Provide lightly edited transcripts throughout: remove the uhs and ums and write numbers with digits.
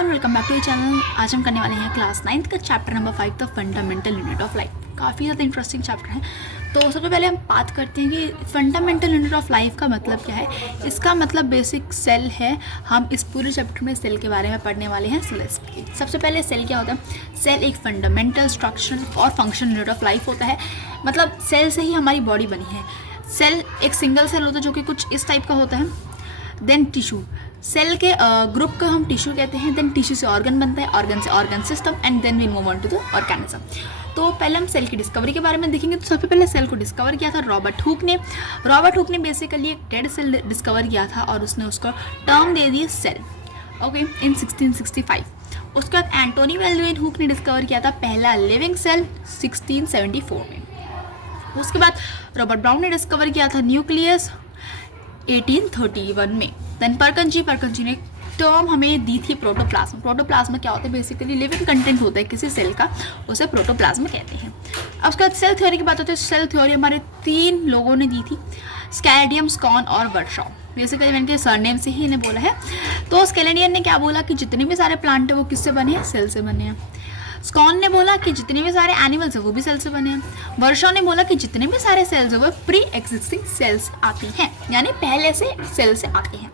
Everyone, welcome back to your channel. आज हम करने वाले हैं क्लास 9th का chapter number 5 the fundamental unit of life. काफ़ी ज़्यादा इंटरेस्टिंग चैप्टर है। तो सबसे पहले हम बात करते हैं कि फंडामेंटल यूनिट ऑफ लाइफ का मतलब क्या है। इसका मतलब बेसिक सेल है। हम इस पूरे चैप्टर में सेल के बारे में पढ़ने वाले हैं। सबसे पहले सेल क्या होता है। सेल एक फंडामेंटल स्ट्रक्चरल और फंक्शनल यूनिट ऑफ लाइफ होता है। मतलब सेल से ही हमारी बॉडी बनी है। सेल एक सिंगल सेल होता है जो कि कुछ इस टाइप का होता है। देन टिश्यू, सेल के ग्रुप को हम टिश्यू कहते हैं। देन टिश्यू से ऑर्गन बनता है, ऑर्गन से organ system, and then we move on to the organism. तो पहले हम सेल की डिस्कवरी के बारे में देखेंगे। तो सबसे पहले सेल को डिस्कवर किया था रॉबर्ट हुक ने। रॉबर्ट हुक ने बेसिकली एक डेड सेल डिस्कवर किया था और उसने उसको टर्म दे दी सेल, ओके, इन 1665। उसके बाद एंटोनी वेल्युइन हुक ने डिस्कवर किया था पहला लिविंग सेल 1674 में। उसके बाद रॉबर्ट ब्राउन ने डिस्कवर किया था न्यूक्लियस 1831 में। देन परकंजी ने टर्म हमें दी थी प्रोटोप्लाज्म। प्रोटोप्लाज्म क्या होता है, बेसिकली लिविंग कंटेंट होता है किसी सेल का, उसे प्रोटोप्लाज्म कहते हैं। अब उसके बाद सेल थ्योरी की बात होती है। सेल थ्योरी हमारे 3 लोगों ने दी थी, स्कैलेडियम, स्कॉन और वर्शॉ। बेसिकली मैंने सरनेम से ही इन्हें बोला है। तो स्कैलेडियन ने क्या बोला कि जितने भी सारे प्लांट है वो किससे बने हैं, सेल से बने हैं। स्कॉन ने बोला कि जितने भी सारे एनिमल्स हैं वो भी सेल से बने हैं। वर्षा ने बोला कि जितने भी सारे सेल्स हैं वो प्री एग्जिस्टिंग सेल्स आती हैं, यानी पहले से सेल से आती हैं।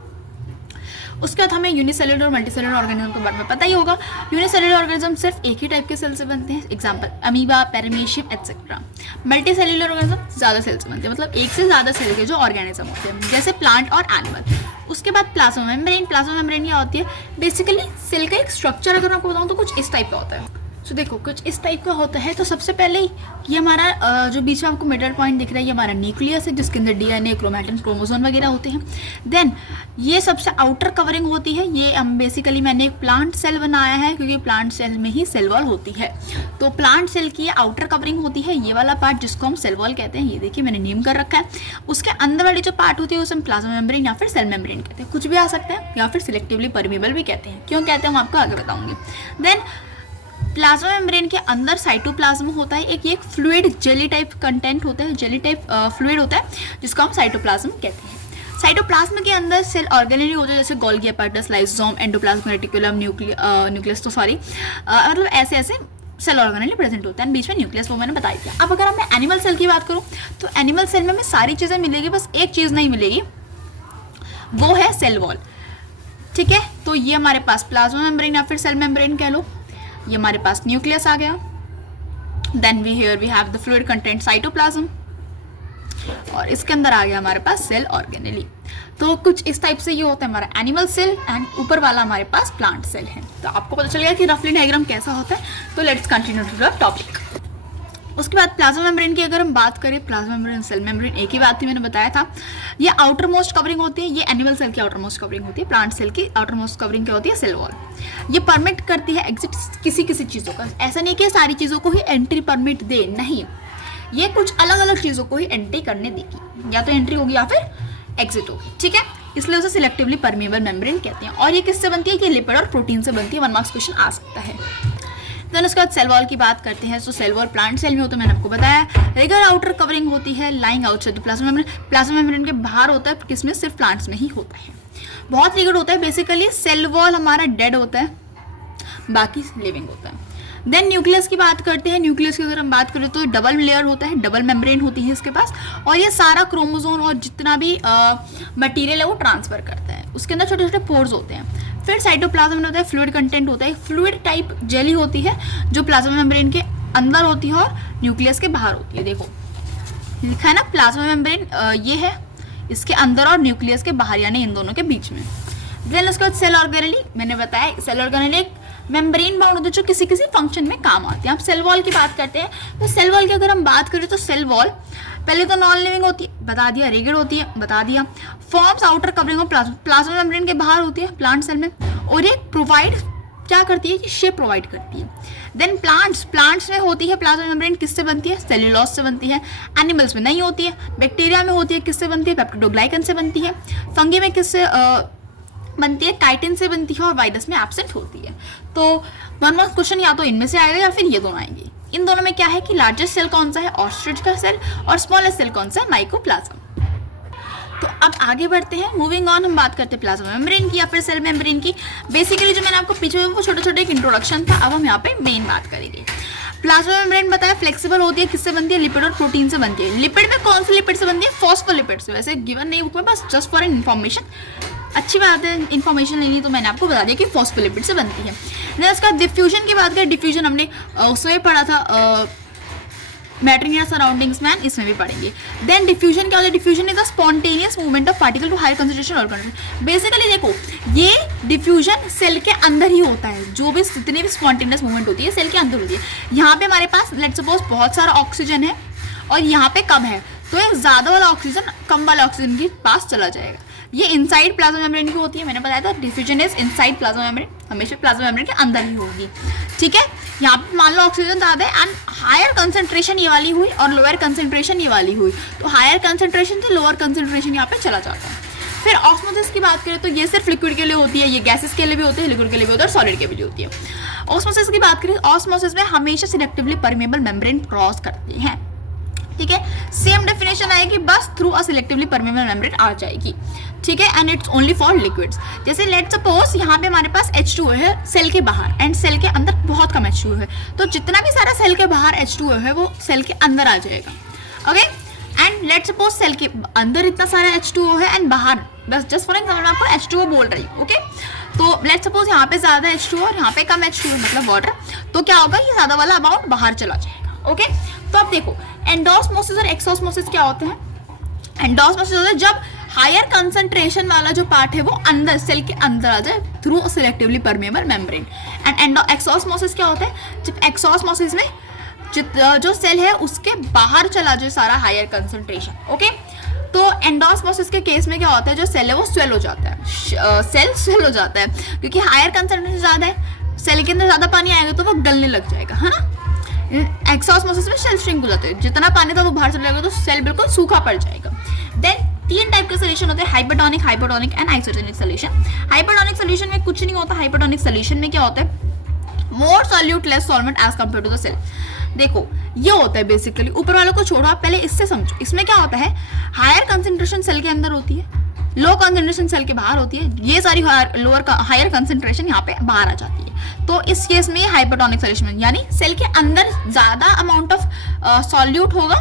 उसके बाद हमें यूनिसेलुलर और मल्टीसेलुलर ऑर्गेनिज्म के बारे में पता ही होगा। यूनिसेलुलर ऑर्गेनिज्म सिर्फ एक ही टाइप के सेल से बनते हैं, example amoeba, paramecium etcetera. Multicellular organism ज़्यादा सेल से बनते हैं, मतलब एक से ज़्यादा सेल के जो ऑर्गेनिज्म होते हैं, जैसे प्लांट और एनिमल। उसके बाद प्लाज्मा मेम्ब्रेन। प्लाज्मा मेम्ब्रेन क्या होती है, बेसिकली सेल का एक स्ट्रक्चर अगर मैं आपको बताऊँ तो कुछ इस टाइप का होता है। तो देखो कुछ इस टाइप का होता है। तो सबसे पहले ये हमारा जो बीच में आपको मिडल पॉइंट दिख रहा है, ये हमारा न्यूक्लियस है जिसके अंदर डीएनए, क्रोमैटिन, क्रोमोसोम वगैरह होते हैं। देन ये सबसे आउटर कवरिंग होती है। ये हम बेसिकली मैंने एक प्लांट सेल बनाया है क्योंकि प्लांट सेल में ही सेल वॉल होती है। तो प्लांट सेल की आउटर कवरिंग होती है, ये वाला पार्ट जिसको हम सेल वॉल कहते हैं। ये देखिए मैंने नेम कर रखा है। उसके अंदर वाली जो पार्ट होती है उसे हम प्लाज्मा मेम्ब्रेन या फिर सेल मेम्ब्रेन कहते हैं। कुछ भी आ सकता है, या फिर सिलेक्टिवली परमिएबल भी कहते हैं। क्यों कहते हैं हम आपको आगे बताऊंगी। देन प्लाज्मा मेम्ब्रेन के अंदर साइटोप्लाज्म होता है। एक फ्लूइड जेली टाइप कंटेंट होता है, जेली टाइप फ्लूइड होता है जिसको हम साइटोप्लाज्म कहते हैं। साइटोप्लाज्म के अंदर सेल ऑर्गेनेली होते हैं, जैसे Golgi apparatus, lysosome, endoplasmic reticulum, nucleus, तो सॉरी मतलब ऐसे ऐसे सेल ऑर्गेनेली प्रेजेंट होता है। बीच में न्यूक्लियस, वो मैंने बता दिया। अब अगर मैं एनिमल सेल की बात करूँ तो एनिमल सेल में हमें सारी चीज़ें मिलेगी, बस एक चीज़ नहीं मिलेगी, वो है सेल वॉल। ठीक है, तो ये हमारे पास प्लाज्मा मेम्ब्रेन या फिर सेल मेम्ब्रेन कह लो। ये हमारे पास न्यूक्लियस आ गया। Then we have the fluid content cytoplasm, और इसके अंदर आ गया हमारे पास सेल ऑर्गेनेली। तो कुछ इस टाइप से ये होता है हमारा एनिमल सेल, एंड ऊपर वाला हमारे पास प्लांट सेल है। तो आपको पता चल गया कि रफली डायग्राम कैसा होता है। तो let's continue to the topic. उसके बाद प्लाज्मा मेम्ब्रेन की अगर हम बात करें, प्लाज्मा मेम्ब्रेन, सेल मेम्ब्रेन एक ही बात थी, मैंने बताया था। ये आउटर मोस्ट कवरिंग होती है। ये एनिमल सेल की आउटर मोस्ट कवरिंग होती है। प्लांट सेल की आउटर मोस्ट कवरिंग क्या होती है, सेल वॉल। ये परमिट करती है एग्जिट किसी किसी चीज़ों का। ऐसा नहीं कि सारी चीज़ों को ही एंट्री परमिट दे, नहीं, ये कुछ अलग अलग चीज़ों को ही एंट्री करने देगी, या तो एंट्री होगी या फिर एग्जिट होगी। ठीक है, इसलिए उसे सिलेक्टिवली परमिएबल मेम्ब्रेन कहते हैं। और ये किससे बनती है, ये लिपिड और प्रोटीन से बनती है। 1 मार्क्स क्वेश्चन आ सकता है। देन उसके बाद सेल वॉल की बात करते हैं। तो सेल वॉल प्लांट सेल में होता है, मैंने आपको बताया। रेगुलर आउटर कवरिंग होती है, lying outside plasma membrane. Plasma membrane के बाहर होता है, किसमें, सिर्फ प्लांट्स में ही होता है। बहुत लिक्विड होता है। बेसिकली सेल वॉल हमारा डेड होता है, बाकी लिविंग होता है। देन न्यूक्लियस की बात करते हैं। न्यूक्लियस की अगर हम बात करें तो डबल लेयर होता है, डबल मेम्ब्रेन होती है इसके पास, और ये सारा क्रोमोसोम और जितना भी मटेरियल है वो ट्रांसफर करता है। उसके अंदर छोटे छोटे पोर्स होते हैं। फिर साइटोप्लाज्म में होता है फ्लूइड कंटेंट होता है। फ्लूइड टाइप जेली होती है जो प्लाज्मा मेम्ब्रेन के अंदर होती है और न्यूक्लियस के बाहर होती है। देखो लिखा है ना, प्लाज्मा मेम्ब्रेन ये है इसके अंदर और न्यूक्लियस के बाहर, यानी इन दोनों के बीच में। देन उसके बाद सेल ऑर्गेनेली, मैंने बताया सेल ऑर्गेनेली एक मेम्ब्रेन बाउंड होता है जो किसी किसी फंक्शन में काम आती है। अब सेल वॉल की बात करते हैं। तो सेल वॉल की अगर हम बात करें तो सेल वॉल पहले तो नॉन लिविंग होती है, बता दिया। रिजिड होती है, बता दिया। Forms outer covering of plasma membrane के बाहर होती है प्लांट सेल में, और ये प्रोवाइड क्या करती है, ये शेप प्रोवाइड करती है। देन प्लांट्स में होती है प्लाज्मा मेम्ब्रेन, किससे बनती है, सेल्यूलोज से बनती है। एनिमल्स में नहीं होती है। बैक्टीरिया में होती है, किससे बनती है, पेप्टिडोग्लाइकन से बनती है। फंगी में किससे बनती है, काइटिन से बनती है, और वायरस में एब्सेंट होती है। तो 1 मार्क्स क्वेश्चन या तो इनमें से आएगा या फिर ये दोनों आएंगे। इन दोनों में क्या है कि लार्जेस्ट सेल कौन सा है, ऑस्ट्रिच का सेल, और स्मॉलेस्ट सेल कौन सा है, माइकोप्लाज्म। तो अब आगे बढ़ते हैं, मूविंग ऑन, हम बात करते हैं प्लाज्मा मेम्ब्रेन की या फिर सेल मेम्ब्रेन की। बेसिकली जो मैंने आपको पीछे वो छोटे छोटे एक इंट्रोडक्शन था, अब हम यहाँ पे मेन बात करेंगे। प्लाज्मा मेम्ब्रेन बताया फ्लेक्सिबल होती है, किससे बनती है? लिपिड और प्रोटीन से बनती है। लिपिड में कौन से लिपिड से बनती है? फॉस्फोलिपिड से। वैसे गिवन नहीं बुक में, बस जस्ट फॉर एन इन्फॉर्मेशन, अच्छी बात है इन्फॉर्मेशन लेनी, तो मैंने आपको बता दिया कि फॉस्फोलिपिड से बनती है। देन उसका डिफ्यूजन की बात करें, डिफ्यूजन हमने उसमें पढ़ा था मैटर इन योर सराउंडिंग्स में, इसमें भी पढ़ेंगे। देन डिफ्यूजन क्या होता है? Diffusion is the spontaneous movement of particle to higher concentration और कंसंट्रेशन। बेसिकली देखो, ये डिफ्यूजन सेल के अंदर ही होता है, जो भी जितनी भी स्पॉन्टेनियस मूवमेंट होती है सेल के अंदर होती है। यहाँ पे हमारे पास लेट्स सपोज बहुत सारा ऑक्सीजन है और यहाँ पे कम है, तो ये ज़्यादा वाला ऑक्सीजन कम वाला ऑक्सीजन के पास चला जाएगा। ये इनसाइड प्लाज्मा मेम्ब्रेन की होती है, मैंने बताया था diffusion is inside plasma membrane, हमेशा प्लाज्मा मेम्ब्रेन के अंदर ही होगी। ठीक है, यहाँ पे मान लो ऑक्सीजन ज़्यादा है एंड हायर कंसंट्रेशन ये वाली हुई और लोअर कंसंट्रेशन ये वाली हुई, तो हायर कंसंट्रेशन से लोअर कंसंट्रेशन यहाँ पे चला जाता है। फिर ऑस्मोसिस की बात करें तो ये सिर्फ लिक्विड के लिए होती है, ये गैसेस के लिए भी होती है, लिक्विड के लिए भी होती है और सॉलिड के लिए होती है। ऑस्मोसिस की बात करें, ऑस्मोसिस में हमेशा सिलेक्टिवली परमेबल मेम्ब्रेन क्रॉस करती है। ठीक है, सेम डेफिनेशन आएगी, बस through a selectively permeable membrane आ जाएगी। ठीक है, and it's only for liquids. जैसे लेट सपोज यहाँ पे हमारे पास H2O है सेल के बाहर एंड सेल के अंदर बहुत कम H2O है, तो जितना भी सारा सेल के बाहर H2O है वो सेल के अंदर आ जाएगा। Okay, and let suppose cell के अंदर इतना सारा H2O है एंड बाहर, बस जस्ट फॉर एग्जाम्पल मैं आपको H2O बोल रही हूँ। ओके, तो लेट सपोज यहाँ पे ज़्यादा H2O और यहाँ पे कम H2O मतलब वाटर, तो क्या होगा, ये ज़्यादा वाला अमाउंट बाहर चला जाएगा। ओके, तो अब देखो एंडोस्मोसिस और एक्सोस्मोसिस क्या होते हैं? एंडोस्मोसिस होता है जब हायर कंसंट्रेशन वाला जो पार्ट है वो अंदर सेल के अंदर आ जाए through selectively permeable membrane. And exosmosis क्या होता है? जब एक्सोस्मोसिस में जो सेल है उसके बाहर चला जाए सारा हायर कंसंट्रेशन। ओके, तो एंडोस्मोसिस के केस में क्या होता है, जो सेल है वो स्वेल हो जाता है, सेल स्वेल हो जाता है क्योंकि हायर कंसंट्रेशन ज़्यादा है, सेल के अंदर ज़्यादा पानी आएगा तो वो गलने लग जाएगा, है ना। एक्सोस्मोसिस में सेल श्रिंक हो जाते हैं, जितना पानी था वो बाहर चला जाएगा तो सेल बिल्कुल सूखा पड़ जाएगा। देन 3 टाइप के सोल्यूशन होते हैं, hypertonic, hypotonic and isotonic solution. Hypertonic solution में कुछ नहीं होता, हाइपरटोनिक सोल्यूशन में क्या होता है, more solute less solvent as compare to the cell. देखो ये होता है बेसिकली, ऊपर वालों को छोड़ो, आप पहले इससे समझो। इसमें क्या होता है, हायर कंसंट्रेशन सेल के अंदर होती है, लो कंसंट्रेशन सेल के बाहर होती है, ये सारी लोअर हायर कंसंट्रेशन यहाँ पे बाहर आ जाती है। तो इस केस में हाइपरटोनिक सोल्यूशन यानी सेल के अंदर ज्यादा अमाउंट ऑफ सॉल्यूट होगा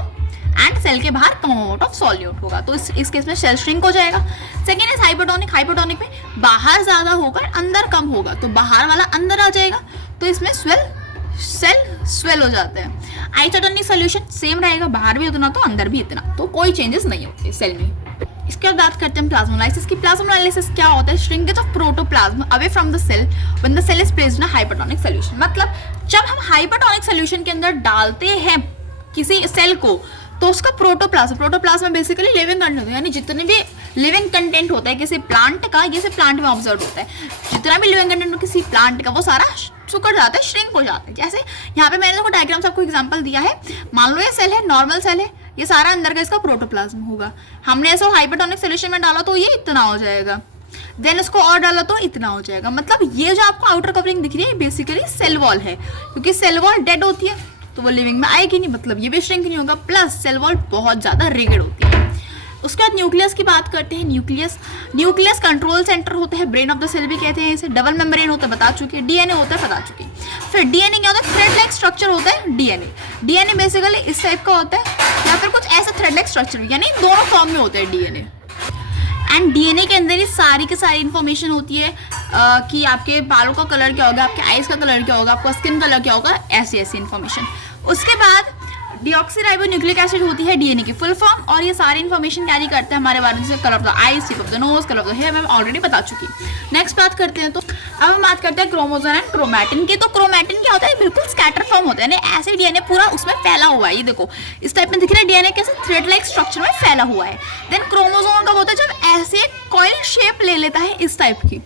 एंड सेल के बाहर कम अमाउंट ऑफ सॉल्यूट होगा, तो इस केस में सेल श्रिंक हो जाएगा। सेकेंड इज हाइपरटोनिक, हाइपरटोनिक में बाहर ज्यादा होगा अंदर कम होगा, तो बाहर वाला अंदर आ जाएगा, तो इसमें सेल स्वेल हो जाते हैं। आइसोटोनिक सोल्यूशन सेम रहेगा, बाहर भी उतना तो अंदर भी इतना, तो कोई चेंजेस नहीं होते सेल में। इसके बाद बात करते हैं प्लाज्मोलाइसिस की। प्लाज्मोलाइसिस क्या होता है, shrinkage of protoplasm away from the cell when the cell is placed in hypertonic solution. मतलब जब हम हाइपरटोनिक सोल्यूशन के अंदर डालते हैं किसी सेल को, तो उसका प्रोटोप्लाज्म बेसिकली लिविंग कंटेंट होता है, यानी जितने भी लिविंग कंटेंट होता है किसी प्लांट का, ये सिर्फ प्लांट में ऑब्जर्व होता है, जितना भी लिविंग कंटेंट किसी प्लांट का वो सारा सुकड़ जाता है, श्रिंक हो जाता है। जैसे यहाँ पे मैंने डायग्राम से आपको एग्जांपल दिया है, मान लो ये सेल है, नॉर्मल सेल है, ये सारा अंदर का इसका प्रोटोप्लाज्म होगा, हमने ऐसा हाइपरटोनिक सोल्यूशन में डाला तो ये इतना हो जाएगा, देन इसको और डाला तो इतना हो जाएगा। मतलब ये जो आपको आउटर कवरिंग दिख रही है बेसिकली सेल वॉल है, क्योंकि सेल वॉल डेड होती है तो वो लिविंग में आएगी नहीं, मतलब ये भी श्रिंक नहीं होगा, प्लस सेल वॉल बहुत ज़्यादा रिगिड होती है। उसके बाद न्यूक्लियस की बात करते हैं। न्यूक्लियस कंट्रोल सेंटर होता है, ब्रेन ऑफ द सेल भी कहते हैं इसे, डबल मेम्ब्रेन होता है बता चुके, डीएनए होता है बता चुके। फिर डीएनए क्या होता है, थ्रेड लाइक स्ट्रक्चर होता है डीएनए बेसिकली इस टाइप का होता है, या फिर कुछ ऐसा थ्रेड लाइक स्ट्रक्चर, यानी दोनों फॉर्म में होता है डीएनए। एंड डीएनए के अंदर ही सारी की सारी इन्फॉर्मेशन होती है कि आपके बालों का कलर क्या होगा, आपके आइज का कलर क्या होगा, आपका स्किन कलर क्या होगा, ऐसी इन्फॉर्मेशन। उसके बाद डीऑक्सीराइबोन्यूक्लिक एसिड होती है डीएनए की फुल फॉर्म, और ये सारी इन्फॉर्मेशन कैरी करते हैं हमारे बारे में, जैसे colour of the eyes, shape of the nose, colour of the hair, मैं ऑलरेडी बता चुकी। नेक्स्ट बात करते हैं, तो अब हम बात करते हैं क्रोमोसोम एंड क्रोमैटिन की। तो क्रोमैटिन क्या होता है, बिल्कुल स्कैटर फॉर्म होता है, यानी ऐसे डीएनए पूरा उसमें फैला हुआ है, ये देखो इस टाइप में दिख रहा है डीएनए कैसे थ्रेड लाइक स्ट्रक्चर में फैला हुआ है। देन क्रोमोसोम कब होता है, जब ऐसे कॉइल शेप ले लेता है, इस टाइप की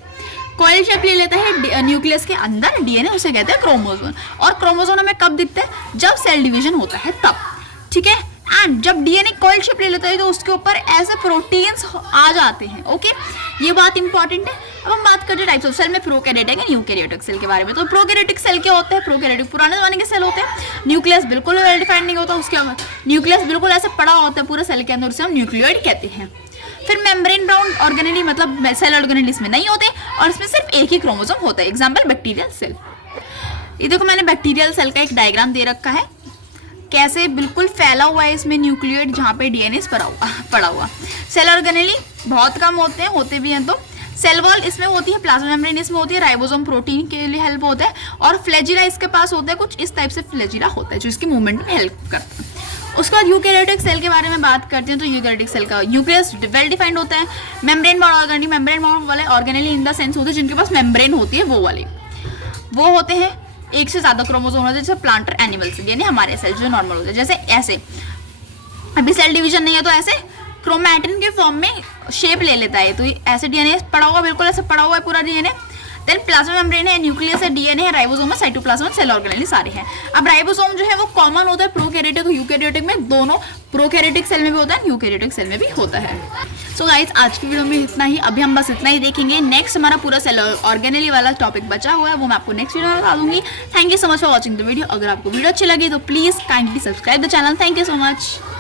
कॉइल शेप ले लेता है न्यूक्लियस के अंदर डीएनए, उसे कहते हैं क्रोमोसोम। और क्रोमोसोम हमें कब दिखता है, जब सेल डिवीजन होता है तब, ठीक है। एंड जब डीएनए कॉइल शेप ले लेता है तो उसके ऊपर ऐसे प्रोटीन्स आ जाते हैं, ओके, ये बात इंपॉर्टेंट है। अब हम बात करते हैं टाइप्स ऑफ सेल में, प्रोकैरियोटिक एंड यूकैरियोटिक सेल के बारे में। तो प्रोकैरियोटिक सेल क्या होते हैं, प्रोकैरियोटिक पुराने जमाने के सेल होते हैं, न्यूक्लियस बिल्कुल वेल डिफाइंड नहीं होता, उसके न्यूक्लियस बिल्कुल ऐसे पड़ा होता है पूरे सेल के अंदर, उसे हम न्यूक्लियोइड कहते हैं। फिर मेम्ब्रेन बाउंड ऑर्गेनेली मतलब सेल ऑर्गेनेल इसमें नहीं होते और इसमें सिर्फ एक ही क्रोमोसोम होता है। Example bacterial cell. ये देखो मैंने बैक्टीरियल सेल का एक डायग्राम दे रखा है, कैसे बिल्कुल फैला हुआ है इसमें न्यूक्लियोइड जहाँ पे डीएनए पड़ा हुआ। सेल ऑर्गेनेली बहुत कम होते हैं, होते भी हैं तो। सेल वॉल इसमें होती है, प्लाज्मा मेम्ब्रेन इसमें होती है, राइबोसोम प्रोटीन के लिए हेल्प होता है, और फ्लैजिला इसके पास होता है, कुछ इस टाइप से फ्लैजिला होता है जो इसकी मूवमेंट में हेल्प करता है। उसके बाद यूकैरियोटिक सेल के बारे में बात करते हैं तो यूकैरियोटिक सेल का न्यूक्लियस वेल डिफाइंड होता है। Membrane bound organelle, membrane bound वाले ऑर्गेनेली इन द सेंस होते हैं जिनके पास मेम्ब्रेन होती है, वो वाले वो होते हैं। एक से ज़्यादा क्रोमोसोम होते हैं, जैसे प्लांटर एनिमल सेल यानी हमारे सेल जो नॉर्मल होते हैं। जैसे ऐसे अभी सेल डिवीजन नहीं है तो ऐसे क्रोमैटिन के फॉर्म में शेप ले लेता है, तो ऐसे डीएनए पड़ा हुआ, बिल्कुल ऐसे पड़ा हुआ है पूरा डीएनए। देन प्लाज्मा मेम्ब्रेन है, न्यूक्लियस है, डीएनए है, राइबोसोम है, साइटोप्लाज्म, सेल ऑर्गेनेली सारे हैं। अब राइबोसोम जो है वो कॉमन होता है प्रोकैरियोटिक और यूकैरियोटिक में, दोनों प्रोकैरियोटिक सेल में भी होता है, यूकैरियोटिक सेल में भी होता है। सो गाइस आज की वीडियो में इतना ही, अभी हम बस इतना ही देखेंगे। नेक्स्ट हमारा पूरा सेल ऑर्गेनेली वाला टॉपिक बचा हुआ है, वो मैं आपको नेक्स्ट वीडियो में बता दूंगी। Thank you so much for watching the video. अगर आपको वीडियो अच्छी लगी तो please kindly subscribe the channel. Thank you so much.